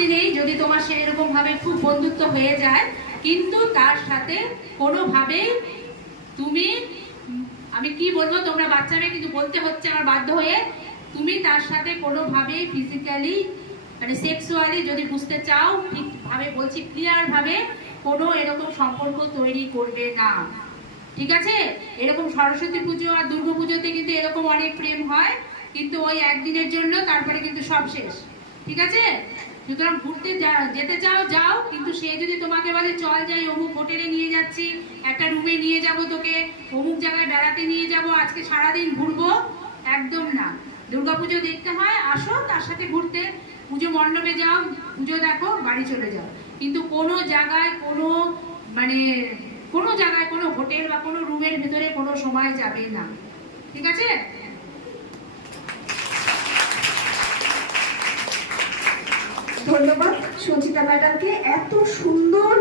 নেই, যদি তোমার সেরকম ভাবে খুব বন্ধুত্ব হয়ে যায়, কিন্তু তার সাথে কোনোভাবেই তুমি, আমি কি বলব, তোমরা বাচ্চা মেয়ে কিন্তু বলতে হচ্ছে আমার বাধ্য হয়ে, তুমি তার সাথে কোনোভাবেই ফিজিক্যালি মানে সেক্সুয়ালি যদি বুঝতে চাও, ঠিকভাবে বলছি ক্লিয়ার ভাবে কোনো এরকম সম্পর্ক তৈরি করবে না। ঠিক আছে? এরকম সরস্বতী পুজো আর দুর্গা পুজোতে কিন্তু এরকম অনেক প্রেম হয়, কিন্তু ওই একদিনের জন্য, তারপরে কিন্তু সব শেষ। ঠিক আছে? সুতরাং ঘুরতে যেতে চাও, যাও, কিন্তু সে যদি তোমাকে বলে, চল যাই, অমুক হোটেলে নিয়ে যাচ্ছি, একটা রুমে নিয়ে যাব তোকে, অমুক জায়গায় বেড়াতে নিয়ে যাব, আজকে সারাদিন ঘুরবো, একদম না। দুর্গাপুজো দেখতে হয়, আসো, তার সাথে ঘুরতে। পুজো মণ্ডপে যাও, পুজো দেখো, বাড়ি চলে যাও। কিন্তু কোনো জায়গায়, কোনো মানে কোনো জায়গায়, কোনো হোটেল বা কোনো রুমের ভেতরে কোনো সময় যাবে না। ঠিক আছে? ধন্যবাদ। সঞ্চিতা ম্যাডামকে এত সুন্দর